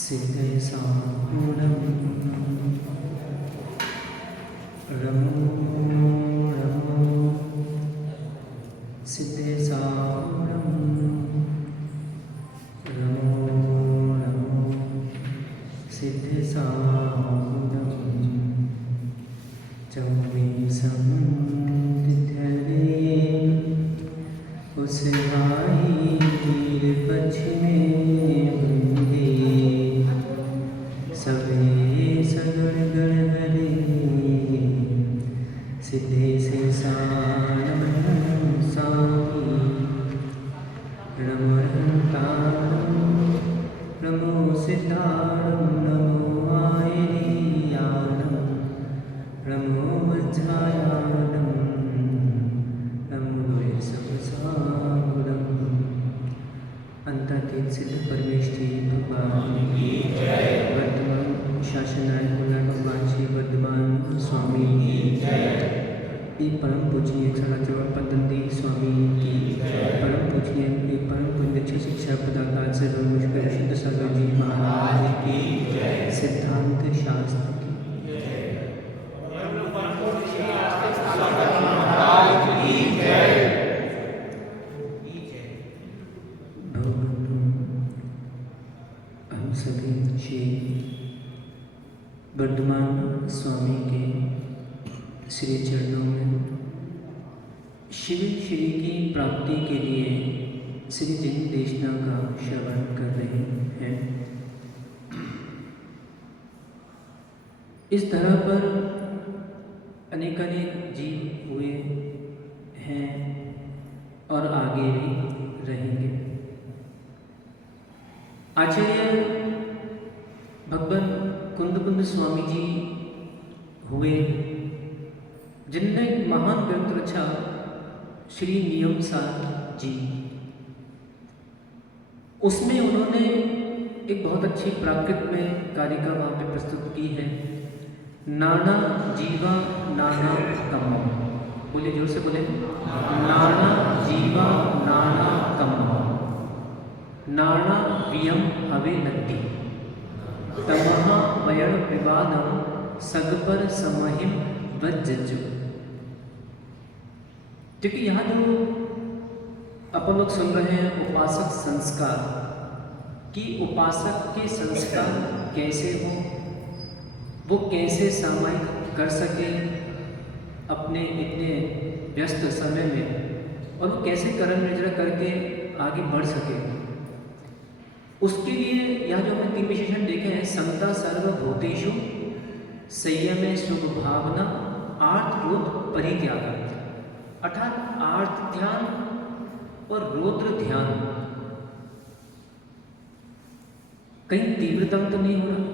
सिद्धेशानूनं रमो रमो सिद्धेशानूनं रमो रमो सिद्धेशानूनं चौवीसं तिथरे उसराई तीर पश्चिमे वृंदे सवे सगुण गण हरे सिद्धेशेषाननं स्वामी रमणतारं नमो सिद्धारं नमो आयनीयानं नमो वज्रायानं नमो वैष्णवसागरम् अंतर्तीत सिद्ध परमेष्ठी भगवान की जय। वर्तमान शासनायक भगवान श्री वर्धमान स्वामी की जय। परम पूजनीय क्षणाचरण पतंजलि स्वामी की जय। परम पूजनीय परम पुण्य शिक्षा प्रदाता सर्वश्वर शुद्ध सागर जी महाराज की जय। सिद्धांत शास्त्र की जय। हम सभी श्री वर्धमान स्वामी के श्री चरणों में शिव श्री की प्राप्ति के लिए श्री दिन देशना का श्रवण कर रहे हैं। इस धरा पर अनेकानेक जीव हुए हैं और आगे भी रहेंगे। आचार्य भगवान कुंद स्वामी जी हुए जिनने महान ग्रंथ रचा श्री नियमसार जी। उसमें उन्होंने एक बहुत अच्छी प्राकृत में कारिका वहाँ पे प्रस्तुत की है। नाना जीवा नाना कम्मा, बोलिए जोर से बोले, नाना जीवा नाना कम्मा, नाना वियम हवे नत्ति तमहा वयण विवादम सगपर समहिम वज्जु। क्योंकि यहाँ जो अपन लोग सुन रहे हैं उपासक संस्कार कि उपासक के संस्कार कैसे हो, वो कैसे सामायिक कर सके अपने इतने व्यस्त समय में, और वो कैसे कर्म निर्जरा करके आगे बढ़ सके। उसके लिए यहाँ जो हमने 3 विशेषण देखे हैं, समता सर्वभूतेषु, संयम शुभ भावना, आर्त रोध परित्याग, अर्थात आर्त ध्यान और रौद्र ध्यान कहीं तीव्रतम तो नहीं हो रहा,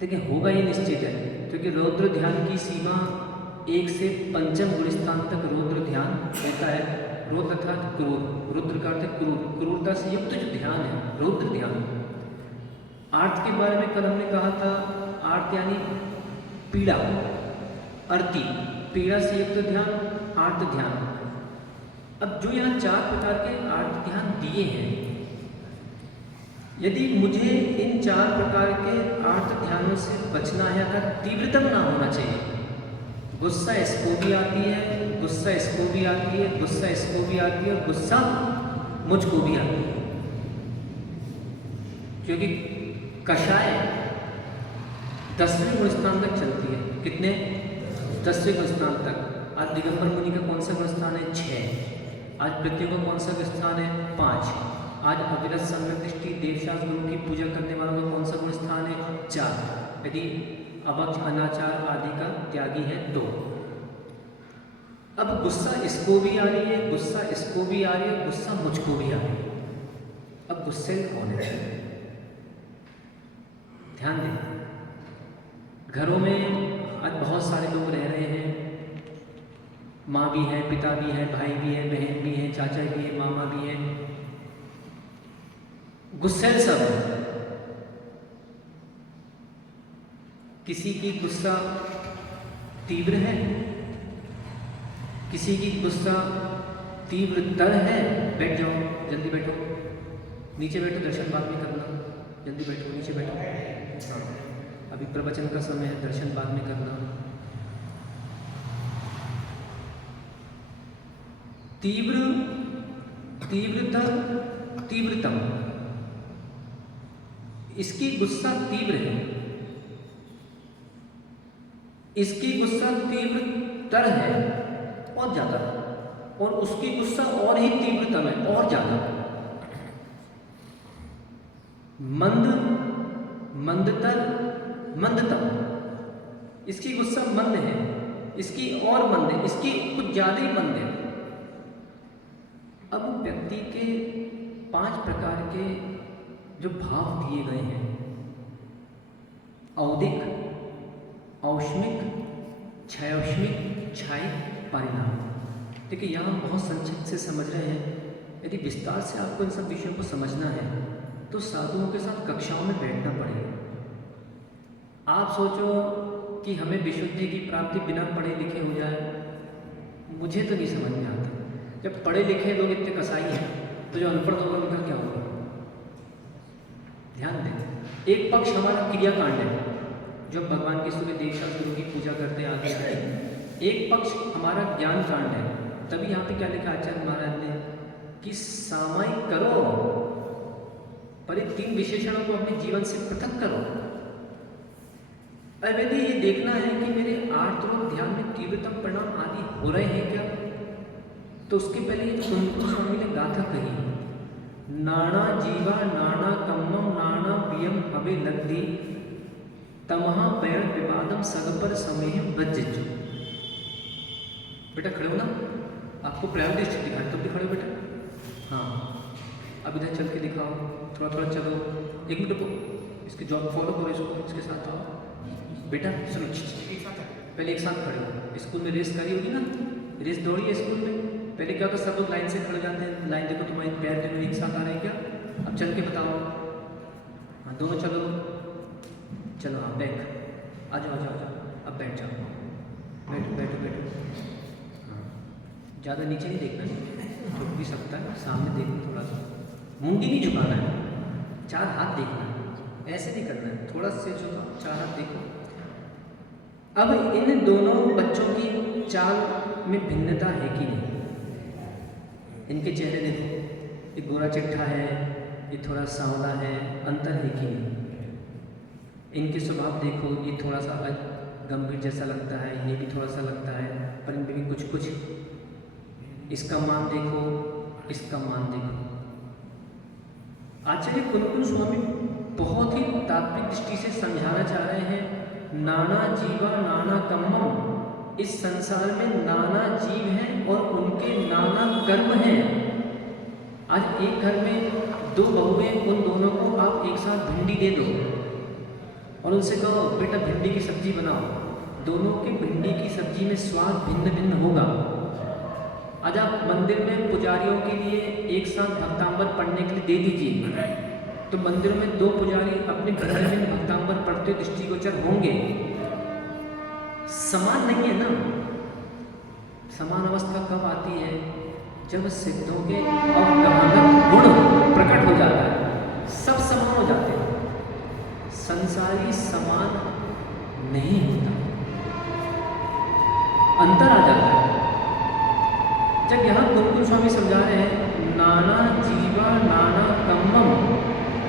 लेकिन होगा ये निश्चित है। क्योंकि रौद्र ध्यान की सीमा 1 से 5 गुण स्थान तक रौद्र ध्यान रहता है। रौद्र अर्थात क्रूर, रुद्र का अर्थ क्रूर, क्रूरता से युक्त जो ध्यान है रौद्र ध्यान। आर्त के बारे में कल हमने कहा था, आर्त यानी पीड़ा, अर्ति, पीड़ा से युक्त ध्यान, आर्त ध्यान। अब जो यहाँ 4 प्रकार के आर्त ध्यान दिए हैं, यदि मुझे इन 4 प्रकार के आर्त ध्यानों से बचना है, अर्थात तीव्रतम ना होना चाहिए। गुस्सा इसको भी आती है, गुस्सा इसको भी आती है, गुस्सा इसको भी आती है, और गुस्सा मुझको भी आती है। क्योंकि कषाय 10वें गुण स्थान तक चलती है। कितने? 10वें गुण स्थान तक। आज दिगंबर मुनि का कौन सा गुण स्थान है? 6। आज मृत्यु का कौन सा गुण स्थान है? 5। आज अविरत सम्यक दृष्टि देवशास्त्र गुरु की पूजा करने वालों का कौन सा गुण स्थान है? 4। यदि अभक्ष अनाचार आदि का त्यागी है तो। अब गुस्सा इसको भी आ रही है, गुस्सा इसको भी आ रही है, गुस्सा मुझको भी आ रही है। अब गुस्से कौन है? ध्यान दें, घरों में आज बहुत सारे लोग रह रहे हैं। माँ भी है, पिता भी है, भाई भी है, बहन भी है, चाचा भी है, मामा भी है, गुस्सेल सब है। किसी की गुस्सा तीव्र है, किसी की गुस्सा तीव्रतर है। बैठ जाओ, जल्दी बैठो, नीचे बैठो, दर्शन बाद में करना। जल्दी बैठो, नीचे बैठो। हाँ, अभी प्रवचन का समय है, दर्शन बाद में करना। तीव्र, तीव्रतर, तीव्रतम। इसकी गुस्सा तीव्र है, इसकी गुस्सा तीव्रतर है और ज्यादा, और उसकी गुस्सा और ही तीव्रतम है और ज्यादा। मंद, मंदतर, मंदतम। इसकी गुस्सा मंद है, इसकी और मंद है, इसकी कुछ ज्यादा ही मंद है। अब व्यक्ति के 5 प्रकार के जो भाव दिए गए हैं, औदिक, औष्मिक, क्षयौष्मिक, क्षायिक, परिणाम। देखिए यहाँ हम बहुत संक्षिप्त से समझ रहे हैं। यदि विस्तार से आपको इन सब विषयों को समझना है तो साधुओं के साथ कक्षाओं में बैठना पड़ेगा। आप सोचो कि हमें विशुद्धि की प्राप्ति बिना पढ़े लिखे हो जाए, मुझे तो नहीं समझ में आता। जब पढ़े लिखे लोग इतने कसाई हैं तो जो अनपढ़ होगा उनका क्या होगा? ध्यान दें, एक पक्ष हमारा क्रियाकांड है, जो भगवान की सूर्य दीक्षा गुरु की पूजा करते आगे आए। एक पक्ष हमारा ज्ञान कांड है। तभी यहाँ पे क्या लिखा आचार्य महाराज ने कि सामायिक करो, पर इन 3 विशेषणों को अपने जीवन से पृथक करो। अब यदि ये देखना है कि मेरे आर्द्र ध्यान में तीव्रतम परिणाम आदि हो रहे हैं क्या, तो उसके पहले ये कुंतु स्वामी ने गाथा कही, नाना जीवा नाना कम्मम नाना बियम हवे लग्धि तमहा पैर विवादम सगपर समय वज्जिजु। बेटा खड़े हो ना, आपको प्रायोगिक दृष्टि दिखाए तब भी खड़े हो बेटा। हाँ, अब इधर चल के दिखाओ, थोड़ा थोड़ा चलो। 1 मिनट को इसके जॉब फॉलो करो, इसको इसके साथ आओ बेटा। सुनो, पहले एक साथ खड़े हो। स्कूल में रेस करी होगी ना, रेस दौड़ी है स्कूल में। पहले क्या होता, सब लोग लाइन से खड़े जाते हैं। लाइन देखो, तुम्हारे पैर दोनों एक साथ आ रहे हैं क्या? अब चल के बताओ। हाँ, दोनों चलो चलो। हाँ, बैक आ जाओ, आ जाओ, आ जाओ। अब बैठ जाओ, बैठो बैठो बैठो। हाँ, ज़्यादा नीचे नहीं देखना है, झुक भी सकता है, सामने देखो थोड़ा सा। मुंडी नहीं झुकाना है, 4 हाथ देखना है, ऐसे नहीं करना है। थोड़ा सिर झुकाओ, 4 हाथ देखो। अब इन दोनों बच्चों की चाल में भिन्नता है कि नहीं? इनके चेहरे देखो, ये गोरा चिट्ठा है, ये थोड़ा सांवला है, अंतर है कि नहीं? इनके स्वभाव देखो, ये थोड़ा सा गंभीर जैसा लगता है, ये भी थोड़ा सा लगता है, पर इनमें भी कुछ कुछ। इसका मान देखो, इसका मान देखो। आचार्य कुंतु स्वामी बहुत ही तात्विक दृष्टि से समझाना चाह रहे हैं, नाना जीवा नाना कम्मम। इस संसार में नाना जीव हैं और उनके नाना कर्म हैं। आज एक घर में 2 बहुएं, उन दोनों को आप एक साथ भिंडी दे दो और उनसे कहो बेटा भिंडी की सब्जी बनाओ, दोनों के भिंडी की सब्जी में स्वाद भिन्न भिन्न होगा। आज आप मंदिर में पुजारियों के लिए एक साथ भक्तांबर पढ़ने के लिए दे दीजिए, तो मंदिर में 2 पुजारी अपने भिन्न भिन्न भक्तांबर पढ़ते दृष्टिगोचर होंगे। समान नहीं है ना। समान अवस्था कब आती है? जब सिद्धों के अवगाहनक गुण प्रकट हो जाता है, सब समान हो जाते हैं। संसारी समान नहीं होता, अंतर आ जाता है। जब यहाँ कुंतु स्वामी समझा रहे हैं नाना जीवा नाना कम्मम,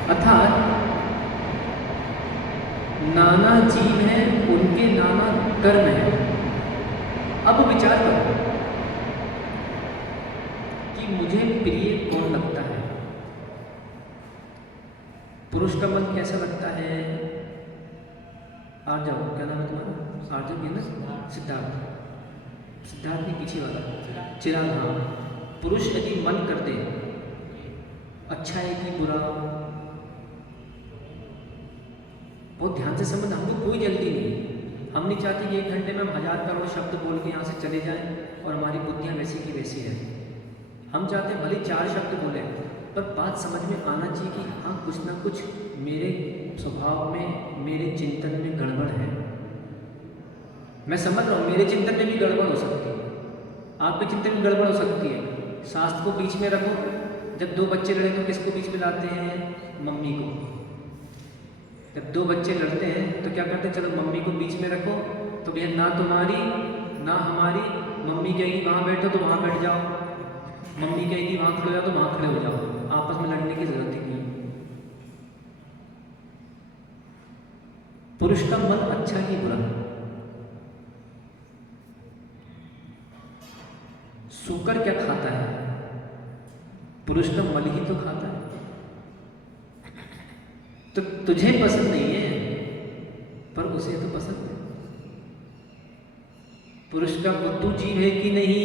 अर्थात नाना जीव हैं, उनके नाना कर्म हैं। अब विचार करो कि मुझे प्रिय कौन लगता है? पुरुष का मन कैसा लगता है? आ जाओ, क्या नाम है तुम्हारा? आर्जन है ना? सिद्धार्थ। सिद्धार्थ के पीछे वाला चिराग। हाँ, पुरुष यदि मन करते अच्छा है कि बुरा, बहुत ध्यान से समझना। हमको कोई जल्दी नहीं, हम नहीं चाहते कि 1 घंटे में हम 1000 करोड़ शब्द बोल के यहाँ से चले जाएं और हमारी बुद्धियाँ वैसी की वैसी है। हम चाहते हैं भले 4 शब्द बोले, पर बात समझ में आना चाहिए कि हाँ कुछ ना कुछ मेरे स्वभाव में, मेरे चिंतन में गड़बड़ है। मैं समझ रहा हूँ मेरे चिंतन में भी गड़बड़ हो सकती है, आपके चिंतन में गड़बड़ हो सकती है। शास्त्र को बीच में रखो। जब 2 बच्चे लड़े तो किसको बीच में लाते हैं? मम्मी को। जब दो बच्चे लड़ते हैं तो क्या करते हैं, चलो मम्मी को बीच में रखो, तो भैया ना तुम्हारी ना हमारी, मम्मी कहेगी वहाँ बैठो तो वहाँ बैठ जाओ, मम्मी कहेगी वहाँ खड़े हो जाओ तो वहाँ खड़े हो जाओ, आपस में लड़ने की जरूरत ही नहीं है। पुरुष का मन अच्छा ही बुरा, सूकर क्या खाता है, पुरुष का मल ही तो खाता है। तो तुझे पसंद नहीं है पर उसे तो पसंद है। पुरुष का बुद्धू जीव है कि नहीं,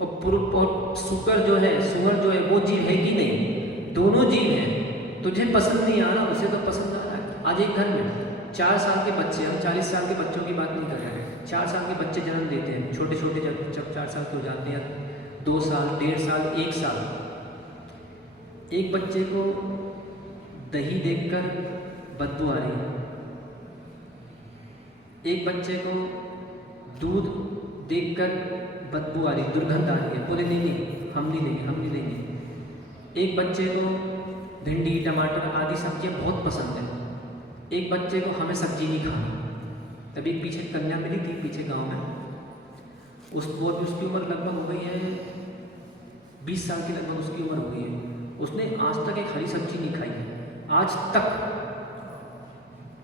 और सूकर जो है, सुअर जो है वो जीव है कि नहीं, दोनों जीव हैं। तुझे पसंद नहीं आ रहा, उसे तो पसंद आ रहा है। आज एक घर में 4 साल के बच्चे, हम 40 साल के बच्चों की बात नहीं कर रहे हैं, 4 साल के बच्चे जन्म देते हैं, छोटे छोटे, जब 4 साल के हो जाते हैं, 2 साल, 1.5 साल, 1 साल, एक बच्चे को दही देखकर बदबू आ रही है, एक बच्चे को दूध देखकर बदबू आ रही, दुर्गंध आ रही है, बोले नहीं नहीं हम नहीं लेंगे, हम नहीं लेंगे। एक बच्चे को भिंडी, टमाटर आदि सब्जियां बहुत पसंद है, एक बच्चे को हमें सब्जी नहीं खानी। अभी पीछे कन्या मिली थी पीछे गांव में, उसकी उम्र लगभग हो गई है 20 साल की, लगभग उसकी उम्र हो गई है। उसने आज तक एक हरी सब्जी नहीं खाई है, आज तक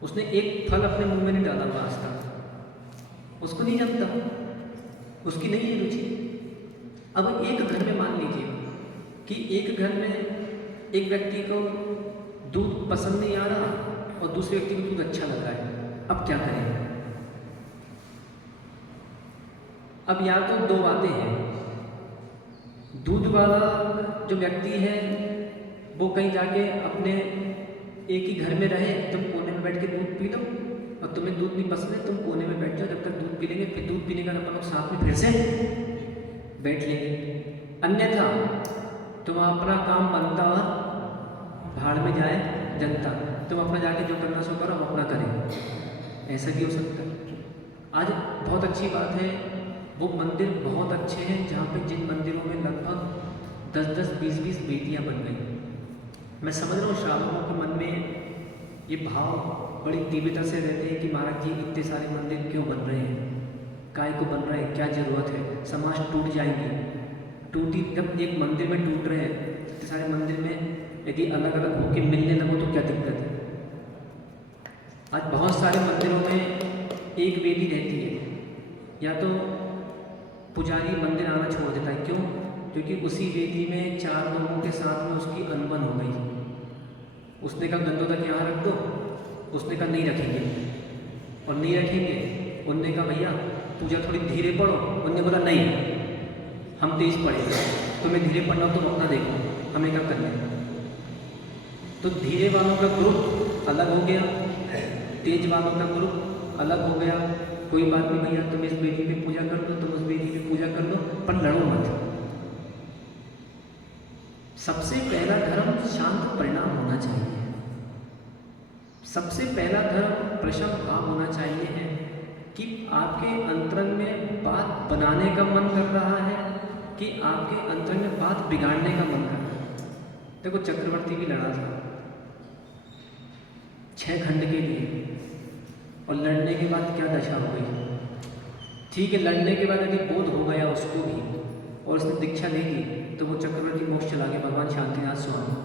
उसने एक फल अपने मुंह में नहीं डाला हुआ आज तक, उसको नहीं जमता, उसकी नहीं है रुचि। अब एक घर में मान लीजिए कि एक घर में एक व्यक्ति को दूध पसंद नहीं आ रहा और दूसरे व्यक्ति को दूध अच्छा लग रहा है, अब क्या करें? अब या तो 2 बातें हैं, दूध वाला जो व्यक्ति है वो कहीं जाके अपने एक ही घर में रहे, तुम कोने में बैठ के दूध पी लो, और तुम्हें दूध नहीं पसंद है तुम कोने में बैठ जाओ, जब तक दूध पी लेंगे, फिर दूध पीने का अपन लोग साथ में फिर से बैठ लेंगे। अन्यथा तुम अपना काम बनता हुआ भाड़ में जाए जनता, तुम अपना जाके जो करना सो करो, हम अपना करें, ऐसा भी हो सकता है। आज बहुत अच्छी बात है, वो मंदिर बहुत अच्छे हैं जहाँ पे जिन मंदिरों में लगभग 10-10, 20-20 बेटियाँ बन गई। मैं समझ रहा हूँ श्रावकों के मन में ये भाव बड़ी तीव्रता से रहते हैं कि महाराज जी इतने सारे मंदिर क्यों बन रहे हैं, काय को बन रहे हैं, क्या ज़रूरत है, समाज टूट जाएंगे। टूटी जब एक मंदिर में टूट रहे हैं, इतने सारे मंदिर में यदि अलग अलग होकर मिलने लगो तो क्या दिक्कत है? आज बहुत सारे मंदिरों में एक वेदी रहती है, या तो पुजारी मंदिर आना छोड़ देता है, क्यों? क्योंकि उसी वेदी में 4 लोगों के साथ में उसकी अनबन हो गई। उसने कहा गंदो तक यहाँ रख दो, उसने कहा नहीं रखेंगे, और नहीं रखेंगे, उनने कहा भैया पूजा थोड़ी धीरे पढ़ो, उनने बोला नहीं हम तेज पढ़ेंगे, तुम्हें धीरे पढ़ना हो तुम अपना देखो, हमें क्या करना है। तो धीरे वालों का ग्रुप अलग हो गया, तेज वालों का ग्रुप अलग हो गया। कोई बात नहीं भैया, तुम इस बेदी पे पूजा कर लो, तुम उस बेदी पे पूजा कर लो, पर लड़ो मत। सबसे पहला धर्म शांत परिणाम होना चाहिए। सबसे पहला धर्म प्रशम भाव होना चाहिए है कि आपके अंतरंग में बात बनाने का मन कर रहा है कि आपके अंतरंग में बात बिगाड़ने का मन कर रहा है। देखो चक्रवर्ती भी लड़ा था 6 खंड के लिए, और लड़ने के बाद क्या दशा हो गई। ठीक है, लड़ने के बाद यदि बोध हो गया उसको भी और उसने दीक्षा ले ली तो वो चक्रवर्ती मोक्ष चला गया, भगवान शांतिनाथ स्वामी।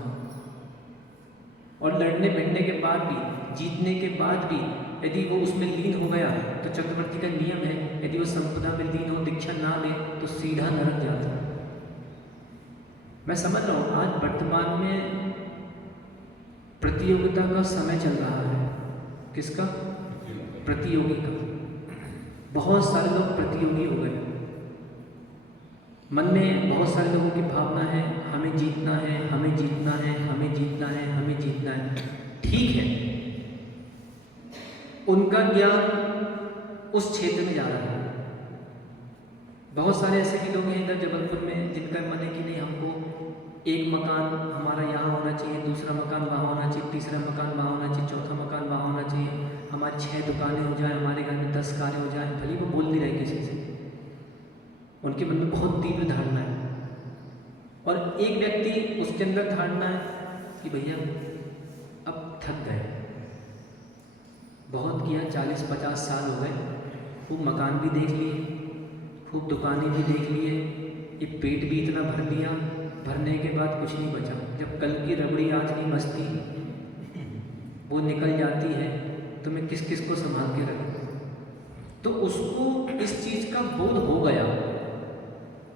और लड़ने भिड़ने के बाद भी, जीतने के बाद भी यदि वो उसमें लीन हो गया तो चक्रवर्ती का नियम है, यदि वो संपदा में लीन हो, दीक्षा ना ले तो सीधा नरक जाता है। मैं समझ रहा हूँ आज वर्तमान में प्रतियोगिता का समय चल रहा है। किसका? प्रतियोगी का। बहुत सारे लोग प्रतियोगी हो गए, मन में बहुत सारे लोगों की भावना है हमें जीतना है, हमें जीतना है, हमें जीतना है, हमें जीतना है। ठीक है, उनका ज्ञान उस क्षेत्र में जा रहा है। बहुत सारे ऐसे भी लोग हैं इधर जबलपुर में जिनका मन है कि नहीं हमको एक मकान हमारा यहाँ होना चाहिए, दूसरा मकान वहाँ होना चाहिए, तीसरा मकान वहाँ होना चाहिए, चौथा मकान वहाँ होना चाहिए, हमारी 6 दुकानें हो जाए, हमारे घर में 10 कारें हो जाए। भले वो बोल नहीं रहे किसी से, उनके मन में बहुत तीव्र धारणा है। और एक व्यक्ति उसके अंदर धारणा है कि भैया अब थक गए, बहुत किया, 40-50 साल हो गए, खूब मकान भी देख लिए, खूब दुकानें भी देख लिए, ये पेट भी इतना भर लिया, भरने के बाद कुछ नहीं बचा। जब कल की रबड़ी आज की मस्ती वो निकल जाती है तो मैं किस किस को संभाल के रखूँ। तो उसको इस चीज़ का बोध हो गया,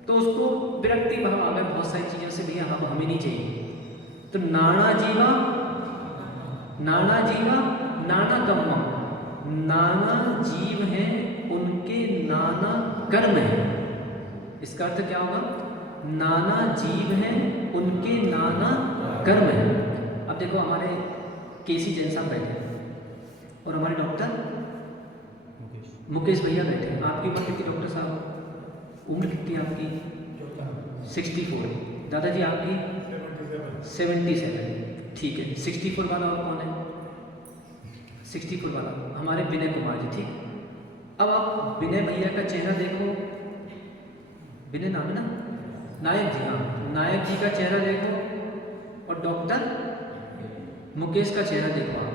तो उसको विरक्ति भाव आ गया बहुत सारी चीज़ों से, भैया हम हमें नहीं चाहिए। तो नाना जीवा नाना कम्मा, नाना जीव हैं उनके नाना कर्म हैं। इसका अर्थ क्या होगा? नाना जीव हैं उनके नाना कर्म हैं। अब देखो हमारे केसी जैन साहब बैठे हैं और हमारे डॉक्टर मुकेश भैया बैठे हैं। आपकी उम्र कितनी डॉक्टर साहब? उम्र कितनी आपकी? 64। दादाजी आपकी 77। ठीक है, 64 वाला और कौन है? 64 वाला हमारे विनय कुमार जी। ठीक, अब आप विनय भैया का चेहरा देखो, विनय नाम है ना, नायक जी, हाँ नायक जी का चेहरा देखो और डॉक्टर मुकेश का चेहरा देखो आप,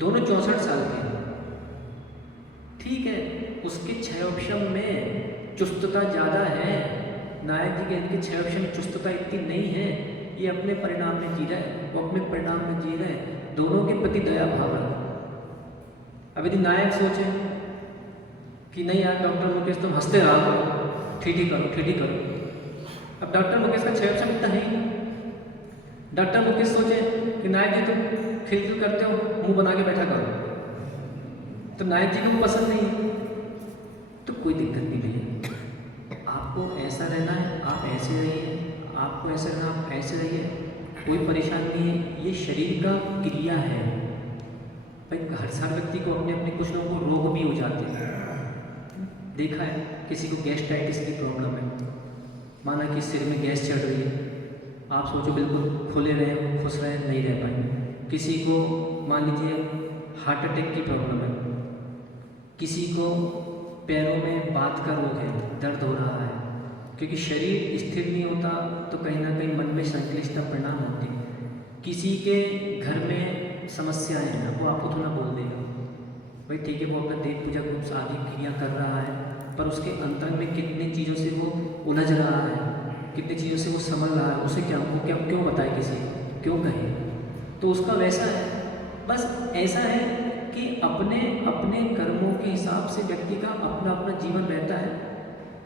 दोनों 64 साल के। ठीक है, उसके क्षयोपशम में चुस्तता ज़्यादा है, नायक जी के इनके क्षयोपशम में चुस्तता इतनी नहीं है। ये अपने परिणाम में जी रहा है, वो अपने परिणाम में जी रहे हैं, दोनों के प्रति दया भाव है। अब यदि नायक सोचे कि नहीं यार डॉक्टर मुकेश तुम हंसते रहा करो, ठीठी करो, अब डॉक्टर मुकेश का क्षयोपशम इतना है ही। डॉक्टर मुकेश सोचे कि नायक जी तुम खिलखिल करते हो, मुंह बना के बैठा करो, तो नायक जी को पसंद नहीं, तो कोई दिक्कत नहीं भैया। आपको ऐसा रहना है आप ऐसे रहिए, आपको ऐसा रहना आप ऐसे रहिए, कोई परेशानी नहीं है। ये शरीर का क्रिया है भाई। हर साल व्यक्ति को अपने अपने कुछ लोगों को रोग भी हो जाते हैं। देखा है किसी को गैस्ट्राइटिस की प्रॉब्लम है, माना कि सिर में गैस चढ़ रही है, आप सोचो बिल्कुल खुले रहे खुश रहे नहीं रह पाएंगे। किसी को मान लीजिए हार्ट अटैक की प्रॉब्लम है, किसी को पैरों में बात का रोग है, दर्द हो रहा है, क्योंकि शरीर स्थिर नहीं होता तो कहीं ना कहीं मन में संक्लिष्टता परिणाम होती है। किसी के घर में समस्याएं हैं, वो आपको थोड़ा बोल देगा भाई ठीक है, वो अपना देव पूजा कुछ आदि क्रिया कर रहा है, पर उसके अंतर में कितनी चीज़ों से वो उलझ रहा है, कितनी चीज़ों से वो संभल रहा है, उसे क्यों बताए किसी को, क्यों कहे? तो उसका वैसा है, बस ऐसा है कि अपने अपने कर्मों के हिसाब से व्यक्ति का अपना अपना जीवन रहता है।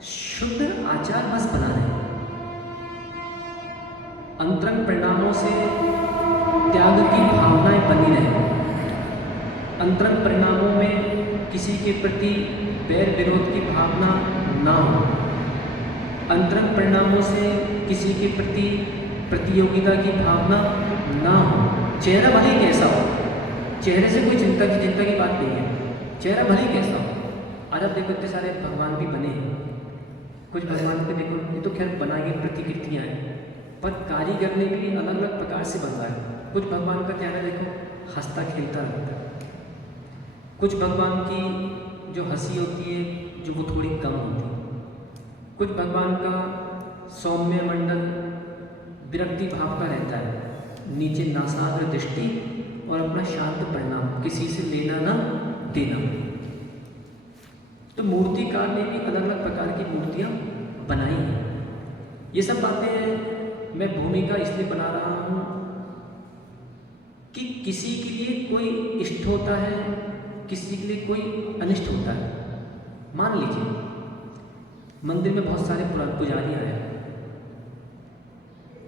शुद्ध आचार बस बना रहे, अंतरंग परिणामों से त्याग की भावनाएं बनी रहे, अंतरंग परिणामों में किसी के प्रति बैर विरोध की भावना ना हो, अंतरंग परिणामों से किसी के प्रति प्रतियोगिता की भावना ना हो। चेहरा भले ही कैसा हो, चेहरे से कोई चिंता की बात नहीं है, चेहरा भले ही कैसा हो। आज आप देखो इतने सारे भगवान भी बने हैं, कुछ भगवान को देखो, ये तो खैर बनाई गई प्रतिकृतियाँ हैं, पर कारीगर ने भी अलग अलग प्रकार से बनवाया। कुछ भगवान का चेहरा देखो हंसता खेलता रहता है, कुछ भगवान की जो हंसी होती है जो वो थोड़ी कम होती है, कुछ भगवान का सौम्य मंडल विरक्ति भाव का रहता है, नीचे नासाग्र दृष्टि और अपना शांत परिणाम, किसी से लेना ना देना। तो मूर्तिकार ने भी अलग अलग प्रकार की मूर्तियाँ बनाई हैं। ये सब बातें मैं भूमिका इसलिए बना रहा हूँ कि किसी के लिए कोई इष्ट होता है, किसी के लिए कोई अनिष्ट होता है। मान लीजिए मंदिर में बहुत सारे पुजारी आए,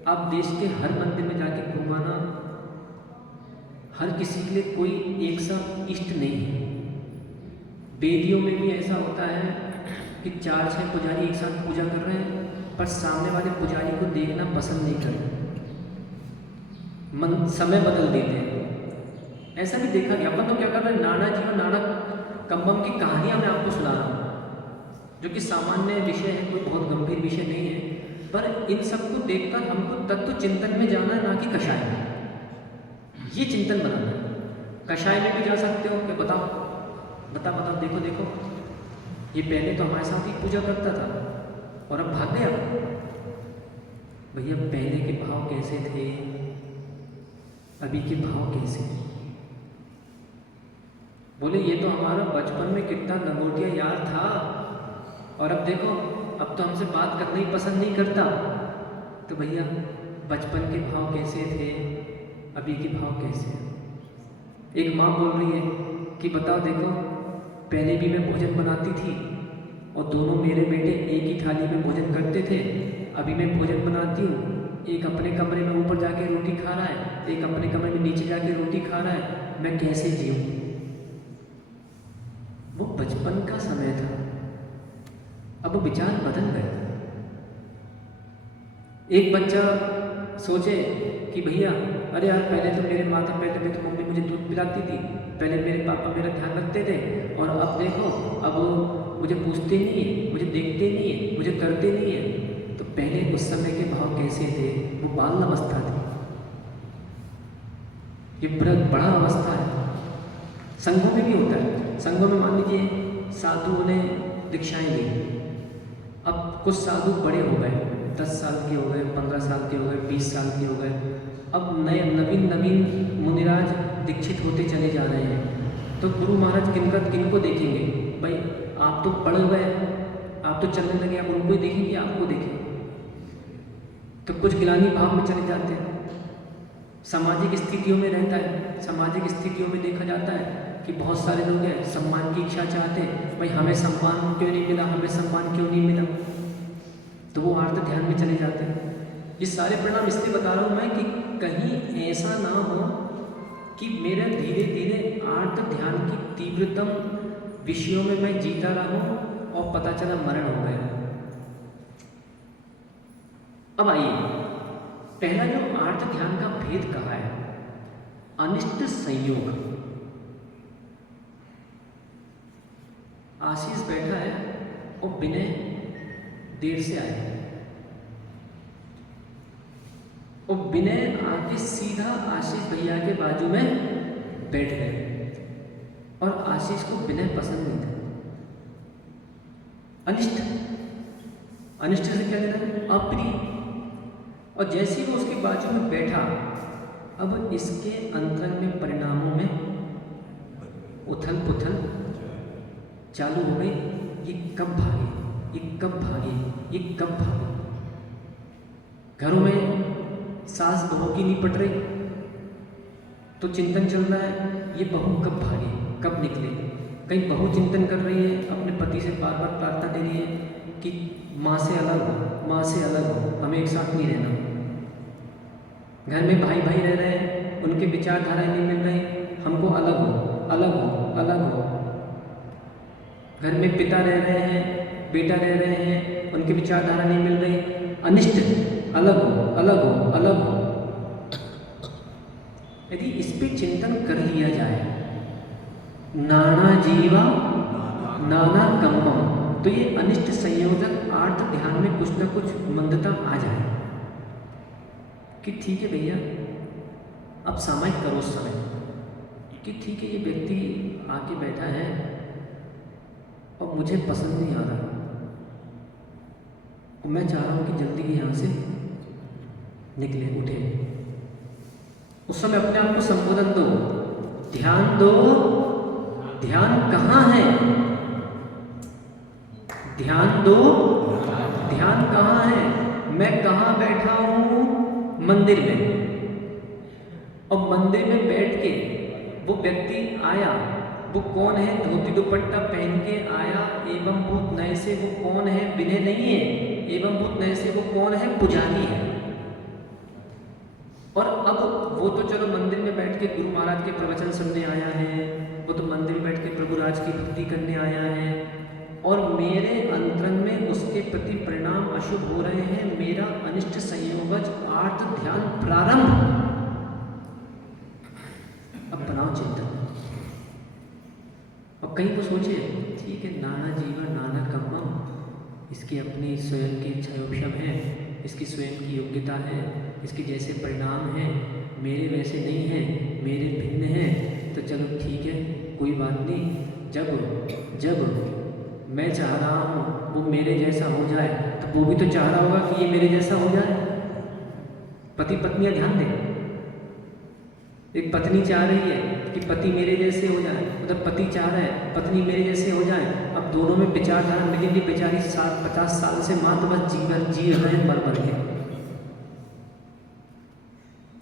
आप देश के हर मंदिर में जाके घूमाना, हर किसी के लिए कोई एक सा इष्ट नहीं है। वेदियों में भी ऐसा होता है कि 4-6 पुजारी एक साथ पूजा कर रहे हैं, पर सामने वाले पुजारी को देखना पसंद नहीं कर रहे, समय बदल देते हैं। ऐसा भी देखा गया। अपन तो क्या कर रहे हैं, नाना जी और नाना कम्बम की कहानियाँ मैं आपको सुना रहा हूँ, जो कि सामान्य विषय है, कोई बहुत गंभीर विषय नहीं है, पर इन सबको देखकर हमको तत्व चिंतन में जाना है, ना कि कषाय में। ये चिंतन बनाना है। कषाय में भी जा सकते हो कि बताओ, देखो ये पहले तो हमारे साथ ही पूजा करता था और अब भाग गया। भैया पहले के भाव कैसे थे, अभी के भाव कैसे हैं? बोले ये तो हमारा बचपन में कितना लंगोटिया यार था, और अब देखो अब तो हमसे बात करना ही पसंद नहीं करता। तो भैया बचपन के भाव कैसे थे, अभी के भाव कैसे हैं? एक माँ बोल रही है कि बताओ देखो, पहले भी मैं भोजन बनाती थी और दोनों मेरे बेटे एक ही थाली में भोजन करते थे। अभी मैं भोजन बनाती हूँ, एक अपने कमरे में ऊपर जाके रोटी खा रहा है, एक अपने कमरे में नीचे जाके रोटी खा रहा है, मैं कैसे जीऊँ? वो बचपन का समय था, अब वो विचार बदल गए। एक बच्चा सोचे कि भैया अरे यार पहले तो मेरे माता पहले में तो मम्मी मुझे दूध पिलाती थी, पहले मेरे पापा मेरा ध्यान रखते थे, और अब देखो अब मुझे पूछते नहीं है, मुझे देखते नहीं है, मुझे करते नहीं है। तो पहले उस समय के भाव कैसे थे? वो बाल अवस्था थी, ये बड़ा अवस्था है। संघों में भी होता है, संघों में मान लीजिए साधुओं ने दीक्षाएं ली, अब कुछ साधु बड़े हो गए, 10 साल के हो गए, 15 साल के हो गए, 20 साल के हो गए, अब नए नवीन मुनिराज दीक्षित होते चले जा रहे हैं। तो गुरु महाराज किनको देखेंगे? भाई आप तो बड़े हुए, आप तो चलने लगे, आप उनको ही देखेंगे, आपको देखेंगे? तो कुछ गिलानी भाव में चले जाते हैं। सामाजिक स्थितियों में रहता है, सामाजिक स्थितियों में देखा जाता है कि बहुत सारे लोग हैं सम्मान की इच्छा चाहते हैं, भाई हमें सम्मान क्यों नहीं मिला, हमें सम्मान क्यों नहीं मिला, तो वो आर्त ध्यान में चले जाते हैं। ये सारे परिणाम इसलिए बता रहा हूँ मैं कि कहीं ऐसा ना हो कि मेरा धीरे धीरे आर्त ध्यान की तीव्रतम विषयों में मैं जीता रहूं और पता चला मरण हो गया। अब आइए, पहला जो आर्त ध्यान का भेद कहा है, अनिष्ट संयोग। आशीष बैठा है और विनय देर से आया, और विनय आके सीधा आशीष भैया के बाजू में बैठ गए, और आशीष को विनय पसंद नहीं था। अनिष्ट, अनिष्ट से क्या लेना? अप्रिय। और जैसे ही वो उसके बाजू में बैठा, अब इसके अंतरंग में परिणामों में उथल पुथल चालू हो गई। ये कब भागे, ये कब भागे, ये कब भागे। घरों में सास बहू की नहीं पट रही तो चिंतन चल रहा है, ये बहू कब भागे, कब निकले। कहीं बहू चिंतन कर रही है, अपने पति से बार बार प्रार्थना दे रही है कि माँ से अलग हो, माँ से अलग हो, हमें एक साथ नहीं रहना। घर में भाई भाई रह रहे हैं, उनके विचारधाराएं नहीं मिल रही, हमको अलग हो, अलग हो, अलग हो। घर में पिता रह रहे हैं, बेटा रह रहे हैं, उनकी विचारधारा नहीं मिल रही, अनिष्ट, अलग हो, अलग हो, अलग हो। यदि इस पे चिंतन कर लिया जाए, नाना जीवा नाना कम्मम, तो ये अनिष्ट संयोजक आर्त ध्यान में कुछ ना कुछ मंदता आ जाए कि ठीक है भैया अब सामायिक करो उस समय कि ठीक है ये व्यक्ति आके बैठा है और मुझे पसंद नहीं आ रहा, और मैं चाह रहा हूँ कि जल्दी ही यहाँ से निकले, उठे। उस समय अपने आप को संबोधन दो, ध्यान दो। ध्यान कहाँ है? ध्यान दो, ध्यान कहाँ है? मैं कहाँ बैठा हूँ? मंदिर में। और मंदिर में बैठ के वो व्यक्ति आया, वो कौन है? धोती दुपट्टा पहन के आया, एवं भूत नए से वो कौन है? विनय नहीं है। एवं भूत नए से वो कौन है? पुजारी है। और अब वो तो चलो मंदिर में बैठ के गुरु महाराज के प्रवचन सुनने आया है, वो तो मंदिर में बैठ के प्रभु राज की भक्ति करने आया है, और मेरे अंतरंग में उसके प्रति परिणाम अशुभ हो रहे हैं, मेरा अनिष्ट संयोगज आर्त ध्यान प्रारंभ। अब बनाओ चिंतन। और कहीं को सोचे ठीक है, नाना जीवा नाना कम्मम, इसकी अपनी स्वयं की इच्छायोपम है, इसकी स्वयं की योग्यता है, इसके जैसे परिणाम हैं, मेरे वैसे नहीं हैं, मेरे भिन्न हैं। तो चलो ठीक है, कोई बात नहीं। जब मैं चाह रहा हूँ वो मेरे जैसा हो जाए, तो वो भी तो चाह रहा होगा कि ये मेरे जैसा हो जाए। पति पत्नियां ध्यान दें, एक पत्नी चाह रही है कि पति मेरे जैसे हो जाए, मतलब पति चाह रहा है पत्नी मेरे जैसे हो जाए। अब दोनों में विचारधारा मिलेंगी, बेचारी 60-50 साल से माँ तो बस जी रहे हैं मर के।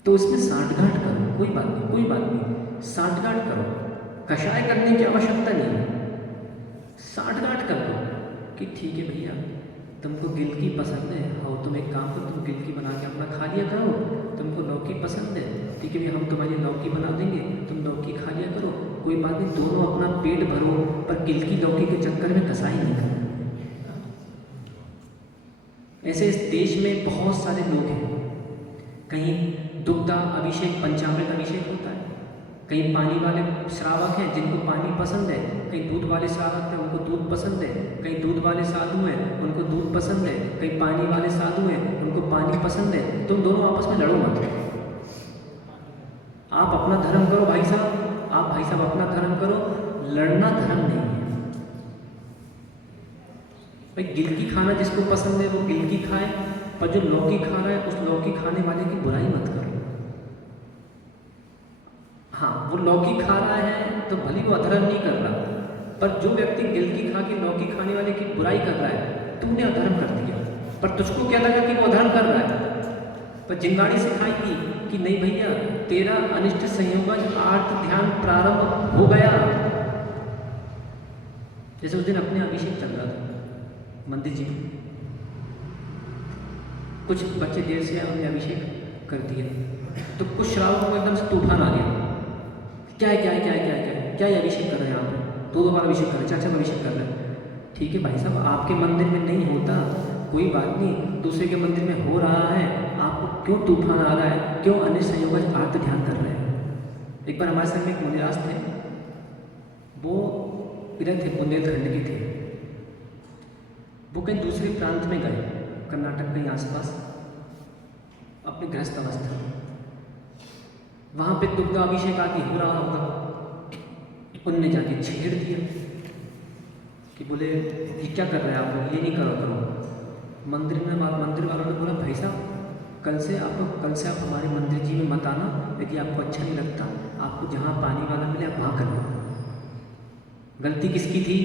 तो इसमें सांठगांठ करो, कोई बात नहीं, कोई बात नहीं, सांठगांठ करो। कषाय करने की आवश्यकता नहीं है, सांठगांठ कर दो कि ठीक है भैया, तुमको गिलकी पसंद है, आओ तुम एक काम करो, तुम गिलकी बना के अपना खा लिया करो। तुमको लौकी पसंद है, ठीक है भैया, हम तुम्हारी लौकी बना देंगे, तुम लौकी खा लिया करो, कोई बात नहीं, दोनों अपना पेट भरो, पर गिलकी लौकी के चक्कर में कसाई नहीं करना। ऐसे इस देश में बहुत सारे लोग हैं, कहीं दुग्धा अभिषेक पंचामृत अभिषेक होता है, कहीं पानी वाले श्रावक हैं जिनको पानी पसंद है, कहीं दूध वाले श्रावक हैं उनको दूध पसंद है, कहीं दूध वाले साधु हैं उनको दूध पसंद है, कहीं पानी वाले साधु हैं उनको पानी पसंद है। तुम दोनों आपस में लड़ो मत, आप अपना धर्म करो भाई साहब, आप भाई साहब अपना धर्म करो, लड़ना धर्म नहीं है भाई। गिलकी खाना जिसको पसंद है वो गिलकी खाए, पर जो लौकी खा रहा है उस लौकी खाने वाले की बुराई मत करो। हाँ, वो लौकी खा रहा है तो भले वो अधर्म नहीं कर रहा, पर जो व्यक्ति गिलकी खा के लौकी खाने वाले की बुराई कर रहा है, तुमने अधर्म कर दिया। पर तुझको क्या लगा कि वो अधर्म कर रहा है, पर जिंगाड़ी सिखाएगी कि नहीं भैया, तेरा अनिष्ट संयोगज आर्त ध्यान प्रारंभ हो गया। जैसे उस दिन अपने अभिषेक चल रहा था मंदिर जी में, कुछ बच्चे देर से हमने अभिषेक कर दिया, तो कुछ श्रावकों को एकदम से तूफान आ गया, क्या है क्या है क्या है क्या है क्या है, क्या ये अभिषेक कर रहे हैं आप, दो बार अभिषेक कर रहे हैं, चाचा अभिषेक कर रहे हैं। ठीक है भाई साहब, आपके मंदिर में नहीं होता कोई बात नहीं, दूसरे के मंदिर में हो रहा है, आपको क्यों तूफान आ रहा है, क्यों अन्य संयोग आर्त ध्यान कर रहे हैं। एक बार हमारे साथ में एक मुनिराज थे, वो इधर थे, बुंदेलखंड के थे, वो कहीं दूसरे प्रांत में गए, कर्नाटक कहीं आसपास, अपने गृहस्थ अवस्था में, वहाँ पे दुग्धाभिषेक आदि हो रहा होगा, उनने जाके छेड़ दिया कि बोले ये क्या कर रहे हैं आप लोग, ये नहीं करो। मंदिर वालों ने बोला भाई साहब, कल से आप हमारे मंदिर जी में मत आना, यदि आपको अच्छा नहीं लगता, आपको जहाँ पानी वाला मिले आप वहाँ करना। गलती किसकी थी,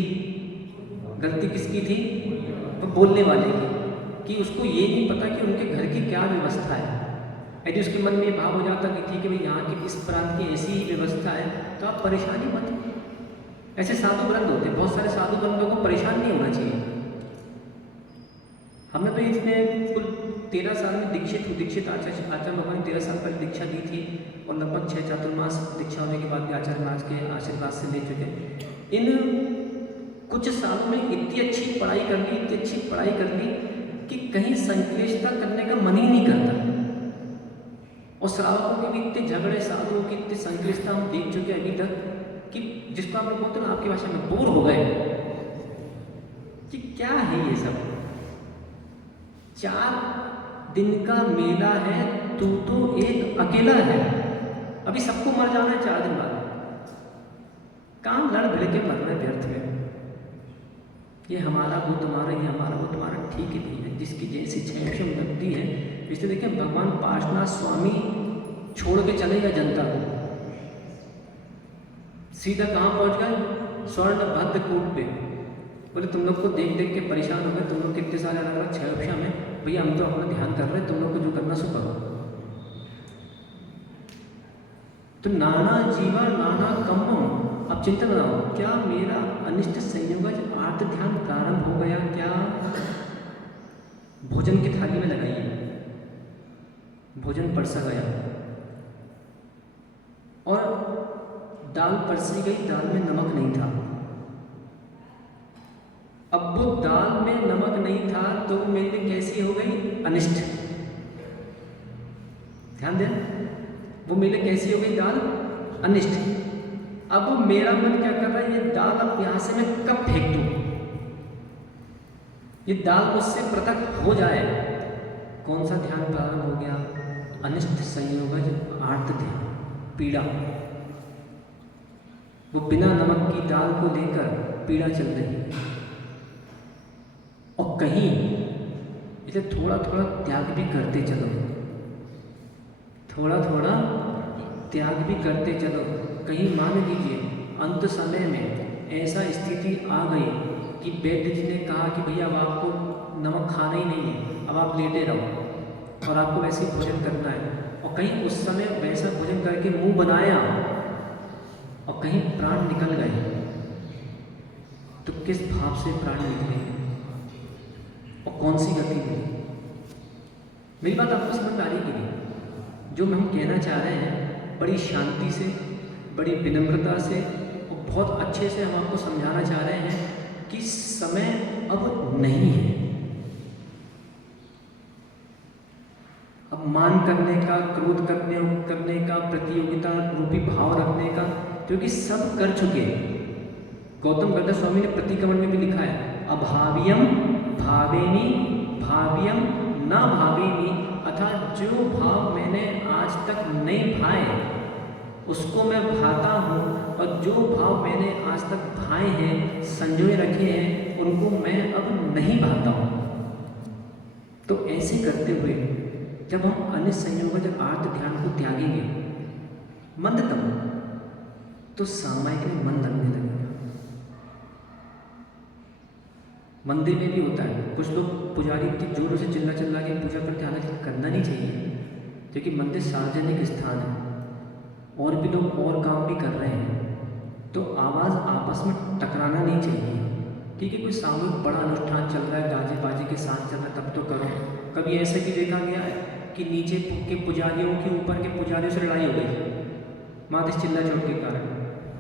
गलती किसकी थी, तो बोलने वाले की, कि उसको ये नहीं पता कि उनके घर की क्या व्यवस्था है। यदि उसके मन में ये भाव हो जाता कि ठीक है भाई, यहाँ की इस प्रांत की ऐसी ही व्यवस्था है, तो आप परेशानी मत। ऐसे साधु ग्रंथ होते हैं, बहुत सारे साधु ग्रंथों को परेशान नहीं होना चाहिए। हमने तो इसमें कुल 13 साल में दीक्षित आचार्य भगवान ने 13 साल पहले दीक्षा दी थी, और लगभग 6 चातुर्मास दीक्षा होने के बाद भी आचार्य महाराज के आशीर्वाद से ले चुके। इन कुछ सालों में इतनी अच्छी पढ़ाई कर ली कि कहीं संक्लेशता करने का मन ही नहीं करता, और श्रावकों के भी इतने झगड़े, साधुओं की इतनी संक्लिष्टता हम देख चुके अभी तक कि जिसको आप लोग बोलते हैं ना आपकी भाषा में, बोर हो गए कि क्या है ये सब। 4 दिन का मेला है, तू तो एक अकेला है, अभी सबको मर जाना है 4 दिन बाद, काम लड़ भिड़ के मरना है व्यर्थ में। ये हमारा वो तुम्हारा, ये हमारा वो तुम्हारा, ठीक है नहीं है, जिसकी जैसी क्षम लगती है। इसलिए देखिए, भगवान पार्श्वनाथ स्वामी छोड़ के चलेगा जनता को, सीधा कहाँ पहुँच गए, स्वर्ण भद्र कूट पे। बोले तुम लोग को देख देख के परेशान हो गए, तुम लोग कितने साल अलग क्षय में, भैया हम तो अपना ध्यान कर रहे हैं, तुम लोग को जो करना सो करो। तो नाना जीवा नाना कम्मम, अब चिंतन बनाओ, क्या मेरा अनिष्ट संयोगज आर्त ध्यान प्रारंभ हो गया क्या। भोजन की थाली में लगाइए, भोजन परसा गया और दाल परसी गई, दाल में नमक नहीं था। अब वो दाल में नमक नहीं था तो मेरे लिए कैसी हो गई, अनिष्ट। ध्यान दें, वो मेरे कैसी हो गई दाल, अनिष्ट। अब वो मेरा मन क्या कर रहा है, ये दाल अब यहां से मैं कब फेंक दूं, ये दाल मुझसे पृथक हो जाए। कौन सा ध्यान प्रारंभ हो गया, अनिष्ट संयोगज आर्त ध्यान, पीड़ा। वो बिना नमक की दाल को लेकर पीड़ा चल रही है, और कहीं इसे थोड़ा थोड़ा त्याग भी करते चलो, थोड़ा थोड़ा त्याग भी करते चलो। कहीं मान लीजिए अंत समय में ऐसा स्थिति आ गई कि वैद्य जी ने कहा कि भैया अब आपको नमक खाना ही नहीं है, अब आप लेटे रहो और आपको वैसे ही भोजन करना है, और कहीं उस समय वैसा भोजन करके मुंह बनाया और कहीं प्राण निकल गए, तो किस भाव से प्राण निकले और कौन सी गति मिली? मेरी बात आपको समझ में आ रही कि नहीं? जो हम कहना चाह रहे हैं बड़ी शांति से, बड़ी विनम्रता से और बहुत अच्छे से हम आपको समझाना चाह रहे हैं कि समय अब नहीं है। अब मान करने का, क्रोध करने का, प्रतियोगिता रूपी भाव रखने का, क्योंकि सब कर चुके। गौतम गद्दा स्वामी ने प्रतिक्रमण में भी लिखा है, अभाव्यम भावेनी भाव्यम न भावेनी, अर्थात जो भाव मैंने आज तक नहीं भाए उसको मैं भाता हूँ, और जो भाव मैंने आज तक भाए हैं, संजोए रखे हैं, उनको मैं अब नहीं भाता हूँ। तो ऐसे करते हुए जब हम अन्य संयोग, जब आर्त ध्यान को त्यागेंगे मंदतम, तो सामायिक में मन लगने लगेगा। मंदिर में भी होता है, कुछ लोग पुजारी की जोरों से चिल्ला चिल्ला के पूजा करते, हालांकि करना नहीं चाहिए, क्योंकि मंदिर सार्वजनिक स्थान है और भी लोग और काम भी कर रहे हैं, तो आवाज़ आपस में टकराना नहीं चाहिए। ठीक है, कोई सामूहिक बड़ा अनुष्ठान चल रहा है, गाजे बाजे के साथ चल रहा है, तब तो करो। कभी ऐसा भी देखा गया है कि नीचे के पुजारियों के ऊपर के पुजारियों से लड़ाई हो गई मात इस चिल्ला चोट के कारण,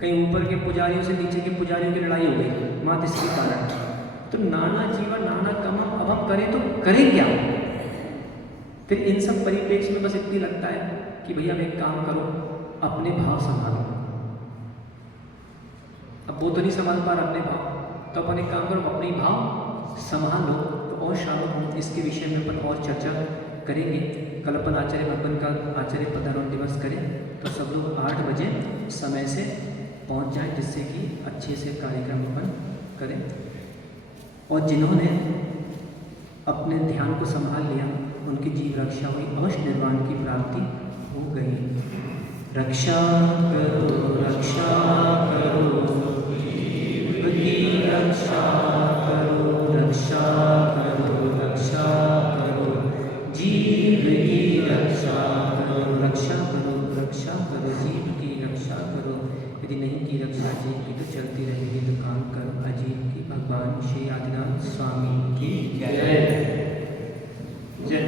कहीं ऊपर के पुजारियों से नीचे के पुजारियों की लड़ाई हो गई मात इसके कारण। तो नाना जीवन नाना कर्म, अब हम करें तो करें क्या? फिर इन सब परिप्रेक्ष्य में बस इतनी लगता है कि भैया अब एक काम करो, अपने भाव संभालो। अब वो तो नहीं संभाल पा रहा अपने भाव, तो अपन एक काम करो, अपने भाव संभालो। तो और शालों हम इसके विषय में अपन और चर्चा करेंगे। कल अपन आचार्य भगवान का आचार्य पदारोहण दिवस करें, तो सब लोग 8 बजे समय से पहुंच जाएं, जिससे कि अच्छे से कार्यक्रम अपन करें। और जिन्होंने अपने ध्यान को संभाल लिया, उनकी जीव रक्षा हुई, अवश्य निर्वाण की प्राप्ति हो गई। रक्षा करो, रक्षा करो, जीव की रक्षा करो, रक्षा करो, रक्षा करो, जीव की रक्षा करो, रक्षा करो, रक्षा करो, जीव की रक्षा करो। यदि नहीं की रक्षा जीव की तो चलती रहेगी दुकान कर अजीब की। भगवान श्री आदिनाथ स्वामी की जय। जल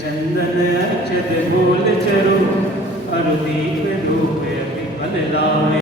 चंदन अर्चद बोल चरो, अरुदीप धूप अति फल लावे।